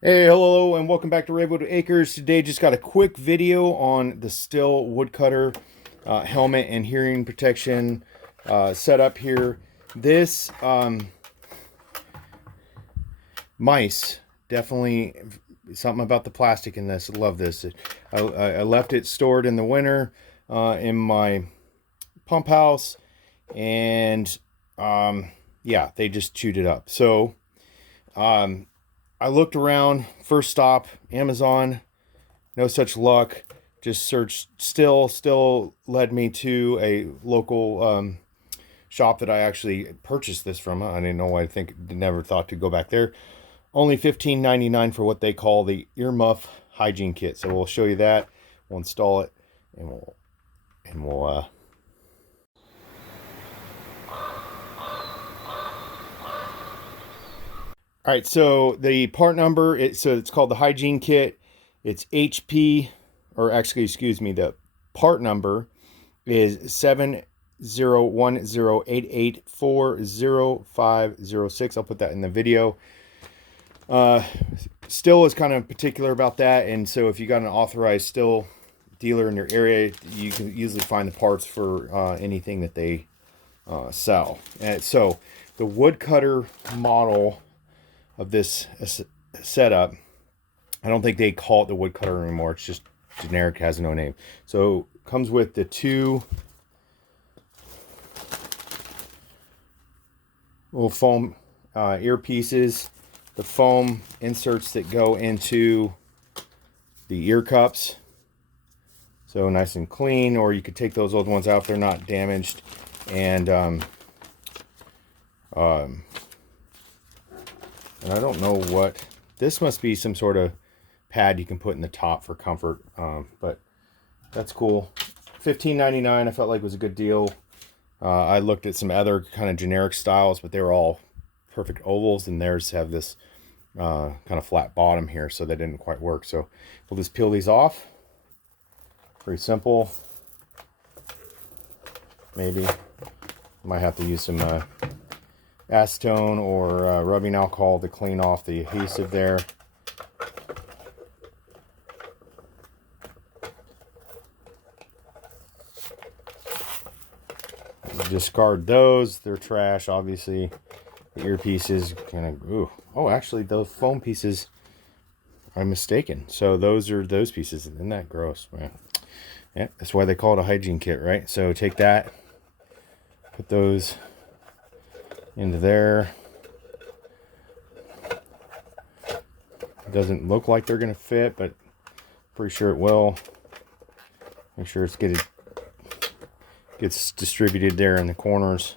Hey, hello, and welcome back to Redwood Acres. Today, just got a quick video on the STIHL Woodcutter helmet and hearing protection setup here. This mice, definitely something about the plastic in this. I love this. I left it stored in the winter in my pump house, and yeah, they just chewed it up. So I looked around. First stop, Amazon. No such luck. Just searched. Still led me to a local shop that I actually purchased this from. I didn't know. I think never thought to go back there. Only $15.99 for what they call the earmuff hygiene kit. So we'll show you that. We'll install it, and we'll. All right. So the part number. It's called the hygiene kit. It's HP, or actually, excuse me. The part number is 701088400506. I'll put that in the video. STIHL is kind of particular about that, and so if you got an authorized STIHL dealer in your area, you can usually find the parts for anything that they sell. And so the woodcutter model of this setup, I don't think they call it the woodcutter anymore. It's just generic, has no name. So comes with the two little foam earpieces, the foam inserts that go into the ear cups. So nice and clean, or you could take those old ones out if they're not damaged. And and I don't know what, this must be some sort of pad you can put in the top for comfort, but that's cool. $15.99 I felt like was a good deal. I looked at some other kind of generic styles, but they were all perfect ovals, and theirs have this kind of flat bottom here, so they didn't quite work. So we'll just peel these off. Pretty simple. Maybe might have to use some acetone or rubbing alcohol to clean off the adhesive there. Discard those. They're trash, obviously. The earpieces kind of, ooh. Oh, actually, those foam pieces, I'm mistaken. So those are those pieces. Isn't that gross, man? Yeah, that's why they call it a hygiene kit, right? So take that, put those into there. It doesn't look like they're going to fit, but pretty sure it will. Make sure it's gets distributed there in the corners,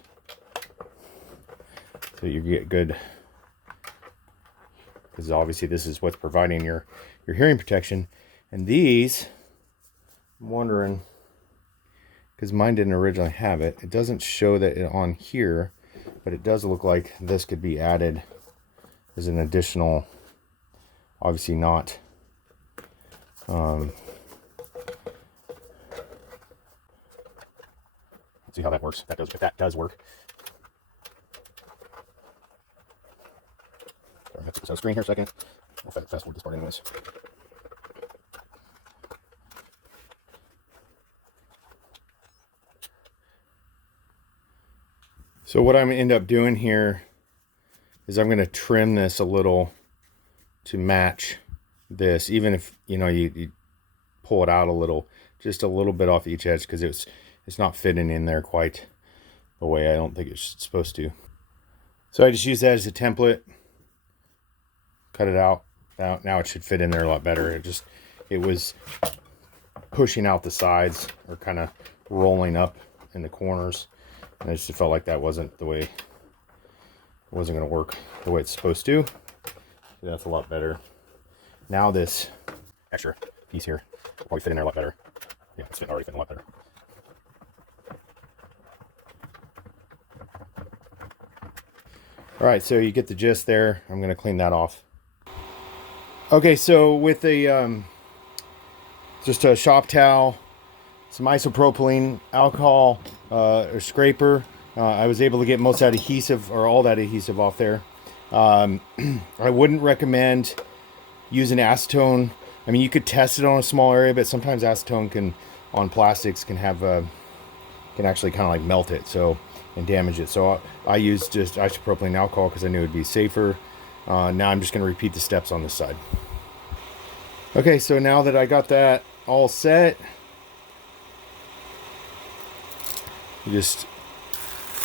so you get good, because obviously this is what's providing your hearing protection. And these, I'm wondering, because mine didn't originally have it, it doesn't show that on here, but it does look like this could be added as an additional, obviously not let's see how that works. If that does work. So screen here a second. We'll fast forward this part anyways. So what I'm gonna end up doing here is I'm gonna trim this a little to match this, even if you pull it out a little, just a little bit off each edge, because it's not fitting in there quite the way I don't think it's supposed to. So I just use that as a template, cut it out. Now it should fit in there a lot better. It was pushing out the sides, or kind of rolling up in the corners, and I just felt like that wasn't the way, it wasn't going to work the way it's supposed to. So that's a lot better. Now this extra piece here will probably fit in there a lot better. Yeah, it's already fitting a lot better. All right, so you get the gist there. I'm going to clean that off. Okay, so with a just a shop towel, some isopropylene alcohol, or scraper, I was able to get most of that adhesive, or all that adhesive, off there. I wouldn't recommend using acetone. I mean, you could test it on a small area, but sometimes acetone can, on plastics, can have can actually kind of like melt it, so, and damage it. So I used just isopropylene alcohol because I knew it'd be safer. Now I'm just going to repeat the steps on this side. Okay, so now that I got that all set, you just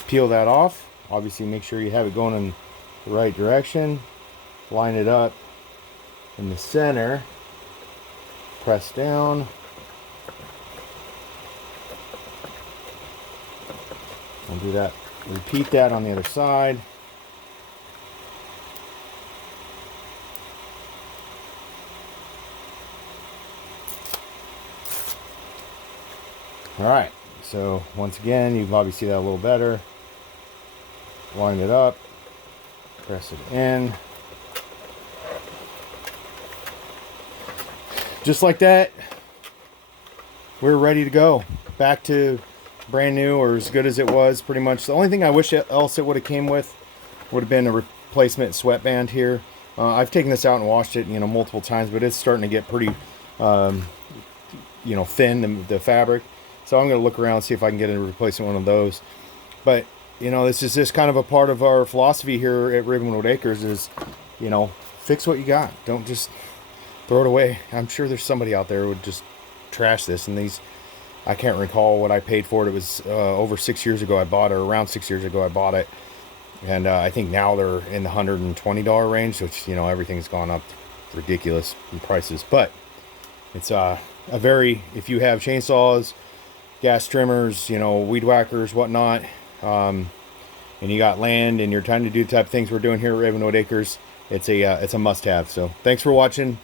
peel that off. Obviously make sure you have it going in the right direction. Line it up in the center. Press down. And do that. Repeat that on the other side. Alright, so once again, you can probably see that a little better. Line it up, press it in. Just like that, we're ready to go. Back to brand new, or as good as it was, pretty much. The only thing I wish else it would have came with would have been a replacement sweatband here. I've taken this out and washed it, multiple times, but it's starting to get pretty, thin, the fabric. So I'm going to look around and see if I can get a replacement one of those. But, this is just kind of a part of our philosophy here at Ravenwood Acres is, fix what you got. Don't just throw it away. I'm sure there's somebody out there who would just trash this. And these, I can't recall what I paid for it. It was over 6 years ago I bought it, or around 6 years ago I bought it. And I think now they're in the $120 range, which, everything's gone up ridiculous in prices. But it's if you have chainsaws, gas trimmers, weed whackers, whatnot, and you got land and you're trying to do the type of things we're doing here at Ravenwood Acres, it's a must-have. So thanks for watching.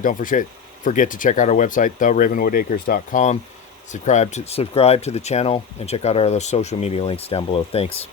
Don't forget to check out our website, theravenwoodacres.com. Subscribe to the channel and check out our other social media links down below. Thanks.